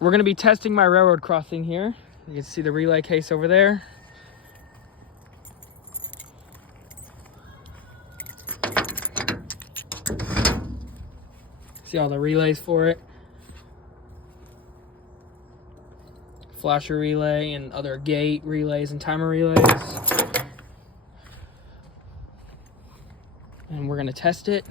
we're gonna be testing my railroad crossing here. You can see the relay case over there. See all the relays for it. Flasher relay and other gate relays and timer relays. And we're gonna test it.